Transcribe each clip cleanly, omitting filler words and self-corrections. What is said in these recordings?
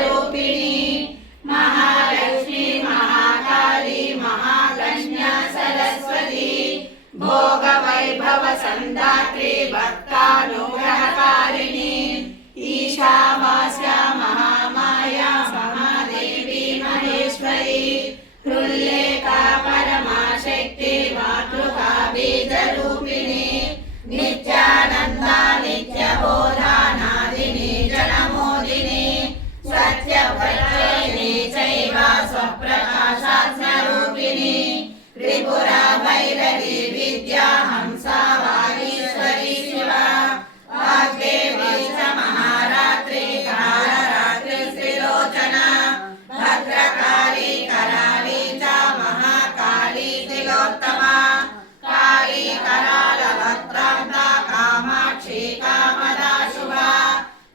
रूपिणी महालक्ष्मी महाकाली महाकन्या सरस्वती भोग वैभव संदात्री भक्तानुग्रहकारिणी ईशावास्या महामाया महादेवी महेश्वरी हृल्लेखा परमाशक्ति मातृका बीजरूपिणी नित्यानन्दा नित्यबोधा नादिनी जनमोदिनी सत्यव्रतयिनी चैव स्वप्रकाशात्मरूपिणी त्रिपुरा भैरवी विद्या हंसा वागीश्वरी शिवा वाग्देवी च महारात्रि कालरात्रि त्रिलोचना भद्रकाली कराली च महाकाली तिलोत्तमा काली करालभद्रान्ता कामाक्षी कामदा शुभा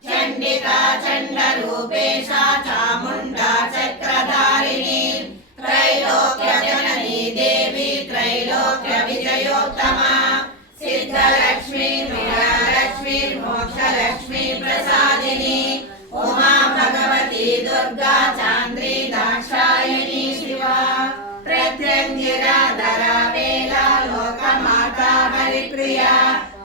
चण्डिका चण्डरूपेशा चामुण्डा चक्रधारिणी त्रैलोक्यजननी देवी त्रैलोक्य विजयोत्तमा सिद्धलक्ष्मी मृगलक्ष्मी मोक्षलक्ष्मी प्रसादिनी उमा भगवती दुर्गा